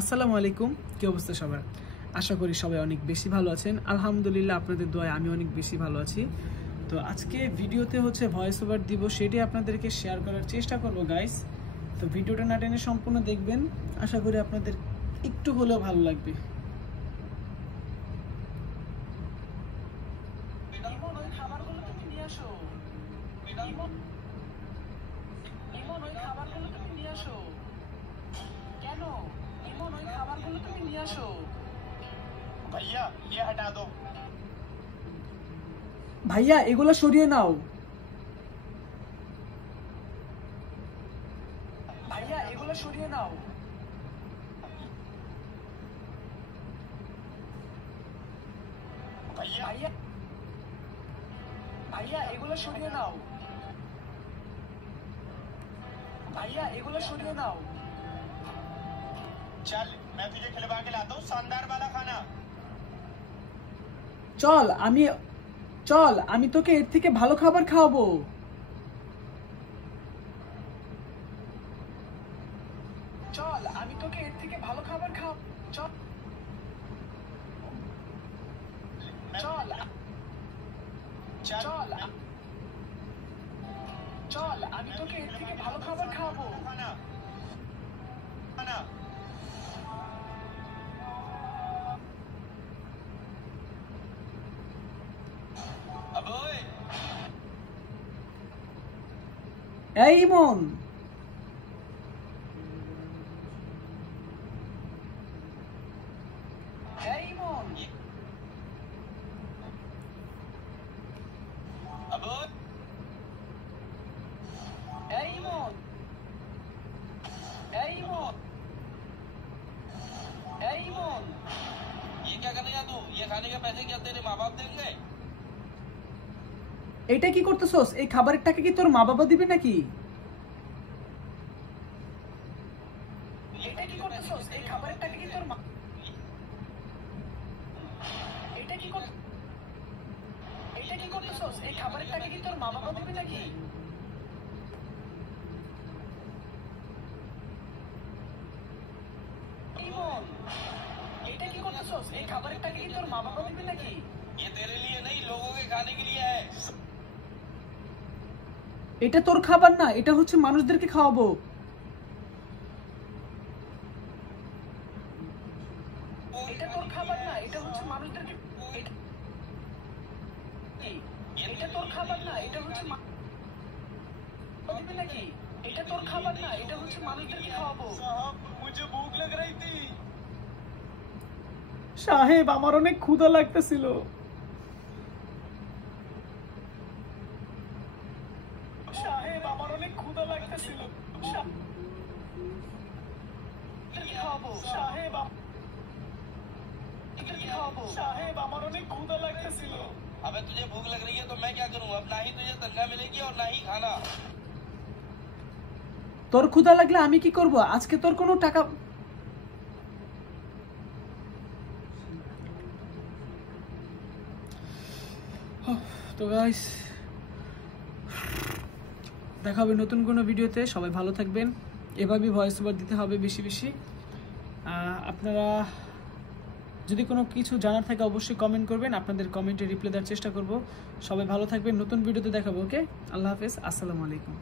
আসসালামু আলাইকুম, কি অবস্থা সবার? আশা করি সবাই অনেক বেশি ভালো আছেন। আলহামদুলিল্লাহ, আপনাদের দোয়ায় আমি অনেক বেশি ভালো আছি। তো আজকে ভিডিওতে ভয়েস ওভার দিব, সেটি আপনাদেরকে শেয়ার করার চেষ্টা করব গাইস। তো ভিডিওটা না টেনে সম্পূর্ণ দেখবেন, আশা করি আপনাদের একটু হলেও ভালো লাগবে। ভাইয়া এগুলো সরিয়ে নাও। ভাইয়া এগুলো সরিয়ে নাও। ভাইয়া ভাইয়া এগুলো সরিয়ে নাও। ভাইয়া এগুলো সরিয়ে নাও। चल मैं तुझे खिलवा के लाता हूँ शानदार वाला खाना। চল আমি তোকে এর থেকে ভালো খাবার খাওয়াবো। চল আমি তোকে এর থেকে ভালো খাবার খাওয়াবো। চল চল চল চল আমি তোকে এর থেকে ভালো খাবার খাওয়াবো। खाना खाना अब ओए এই ইমন, এই ইমন, अब ओए এই ইমন, এই ইমন, এই ইমন। ये क्या करेगा तू? ये खाने के पैसे क्या तेरे माँ बाप देंगे? এটা কি করতেছস? এই খাবারের টাকা কি তোর মা বাবা দিবে নাকি? এটা কি করতেছস? এই খাবারের টাকা কি তোর মা এটা কি কর এটা কি করতেছস? এই খাবারের টাকা কি তোর মা বাবা দিবে নাকি? ইমন, এটা কি করতেছস? এই খাবারের টাকা কি তোর মা বাবা দিবে নাকি? ये तेरे लिए नहीं लोगों के खाने के लिए है। এটা তোর খাবার না, এটা মানুষদেরকে খাওয়াবো। এটা তোর খাবার না, এটা মানুষদেরকে এটা তোর খাবার না, এটা দিবে নাকি? এটা তোর খাবার না, এটা মানুষদেরকে খাওয়াবো। साहब मुझे भूख लग रही थी। সাহেব আমার অনেক ক্ষুধা লাগতেছিল। সাহেব আমার অনেক ক্ষুধা লাগতেছিল। খাওয়াবো সাহেব, সাহেব আমার অনেক ক্ষুধা লাগতেছিল। अबे तुझे भूख लग रही है तो मैं क्या करूँ? अब ना ही तुझे तनख्वाह मिलेगी और ना ही खाना। তোর ক্ষুধা লাগলে আমি কি করব? আজকে তোর কোনো টাকা তো গাইস, দেখা হবে নতুন কোনো ভিডিওতে। সবাই ভালো থাকবেন। এভাবেই ভয়েস ওভার দিতে হবে বেশি বেশি। আপনারা যদি কোনো কিছু জানার থাকে অবশ্যই কমেন্ট করবেন, আপনাদের কমেন্টে রিপ্লাই দেওয়ার চেষ্টা করব। সবাই ভালো থাকবেন, নতুন ভিডিওতে দেখাবো। ওকে, আল্লাহ হাফেজ, আসসালামু আলাইকুম।